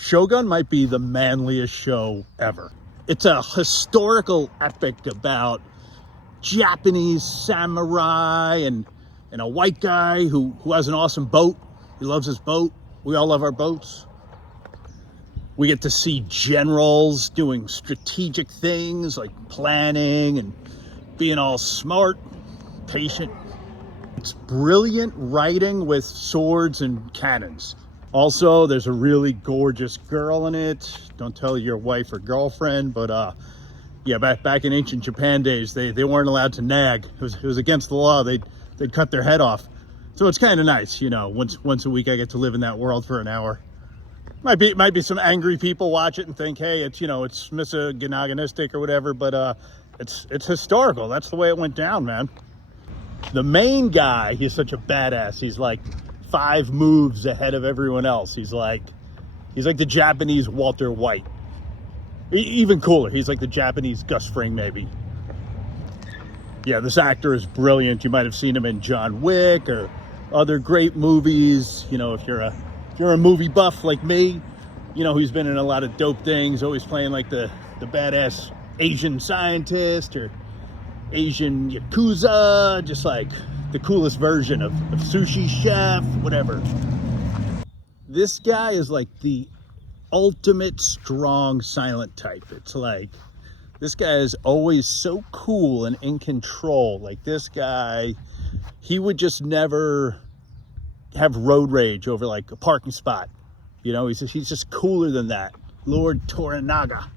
Shogun might be the manliest show ever. It's a historical epic about Japanese samurai and a white guy who has an awesome boat. He loves his boat. We all love our boats. We get to see generals doing strategic things like planning and being all smart, patient. It's brilliant writing with swords and cannons. Also, there's a really gorgeous girl in it. Don't tell your wife or girlfriend, but yeah, back in ancient Japan days, they weren't allowed to nag. It was against the law. They'd cut their head off. So it's kind of nice, you know. Once a week, I get to live in that world for an hour. Might be some angry people watch it and think, hey, it's misogynistic or whatever, but it's historical. That's the way it went down, man. The main guy, he's such a badass. He's like 5 moves ahead of everyone else. He's like the Japanese Walter White. Even cooler, he's like the Japanese Gus Fring, maybe. Yeah, this actor is brilliant. You might have seen him in John Wick or other great movies. You know, if you're a movie buff like me, you know, he's been in a lot of dope things, always playing like the badass Asian scientist or Asian Yakuza, just like the coolest version of sushi chef, whatever. This guy is like the ultimate strong silent type. It's like, this guy is always so cool and in control. Like this guy, he would just never have road rage over like a parking spot. You know, he's just cooler than that. Lord Toranaga.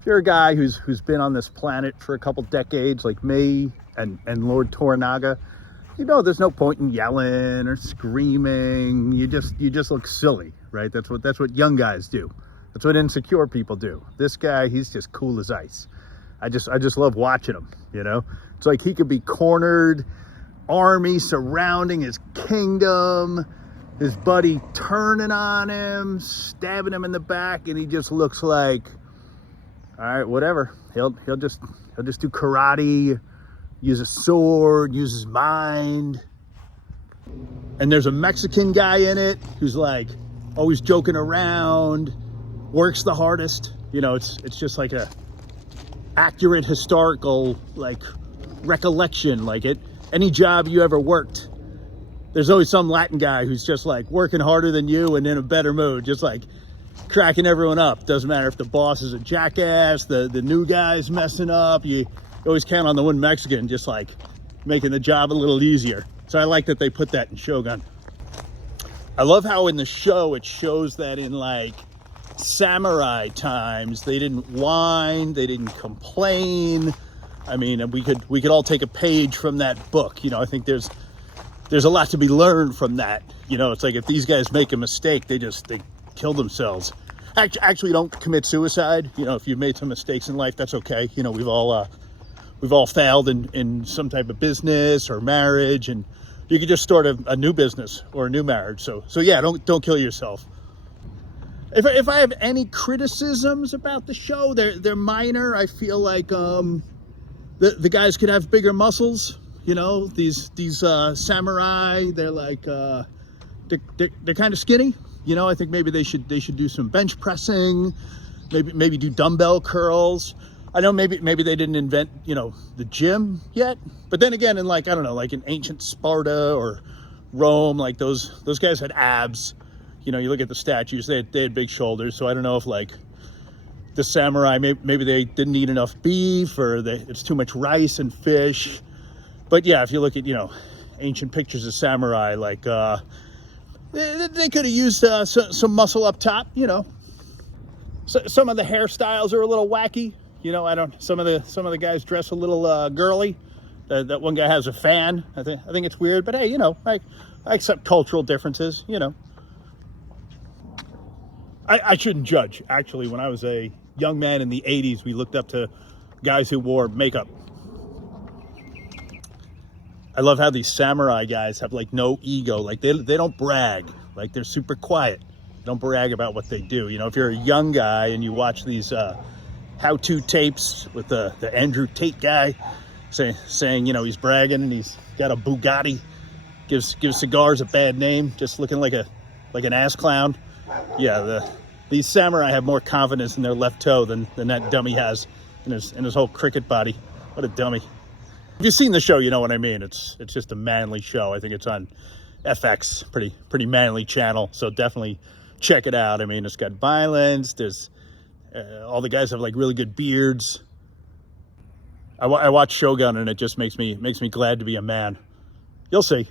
If you're a guy who's been on this planet for a couple decades like me and Lord Toranaga, you know there's no point in yelling or screaming. You just look silly, right? That's what young guys do. That's what insecure people do. This guy, he's just cool as ice. I just love watching him, you know? It's like he could be cornered, army surrounding his kingdom, his buddy turning on him, stabbing him in the back, and he just looks like, all right, whatever. He'll just do karate, use a sword, use his mind. And there's a Mexican guy in it who's like always joking around, works the hardest. You know, it's just like a accurate historical like recollection. Like any job you ever worked, there's always some Latin guy who's just like working harder than you and in a better mood, just like cracking everyone up. Doesn't matter if the boss is a jackass, the new guy's messing up. You always count on the one Mexican just like making the job a little easier. So I like that they put that in Shogun. I love how in the show it shows that in like samurai times they didn't whine, they didn't complain. I mean, we could all take a page from that book. You know, I think there's a lot to be learned from that. You know, it's like if these guys make a mistake, they kill themselves. Actually, don't commit suicide. You know, if you've made some mistakes in life, that's okay. You know, we've all failed in some type of business or marriage, and you could just start a new business or a new marriage. So yeah, don't kill yourself. If I have any criticisms about the show, they're minor. I feel like the guys could have bigger muscles. You know, these samurai, they're like they're kind of skinny. You know, I think maybe they should do some bench pressing, maybe do dumbbell curls. I know maybe they didn't invent, you know, the gym yet, but then again, in like, I don't know, like in ancient Sparta or Rome, like those guys had abs. You know, you look at the statues, they had big shoulders. So I don't know if like the samurai, maybe they didn't eat enough beef or it's too much rice and fish. But yeah, if you look at, you know, ancient pictures of samurai, like they could have used some muscle up top, you know. So, some of the hairstyles are a little wacky. You know, some of the guys dress a little girly. That one guy has a fan. I think it's weird, but hey, you know, I accept cultural differences, you know. I shouldn't judge. Actually, when I was a young man in the 80s, we looked up to guys who wore makeup. I love how these samurai guys have like no ego. Like they don't brag. Like they're super quiet. They don't brag about what they do. You know, if you're a young guy and you watch these how-to tapes with the Andrew Tate guy saying, you know, he's bragging and he's got a Bugatti, gives cigars a bad name, just looking like a like an ass clown. Yeah, these samurai have more confidence in their left toe than that dummy has in his whole cricket body. What a dummy. If you've seen the show, you know what I mean. It's just a manly show. I think it's on FX, pretty manly channel. So definitely check it out. I mean, it's got violence. There's all the guys have like really good beards. I watch Shogun and it just makes me glad to be a man. You'll see.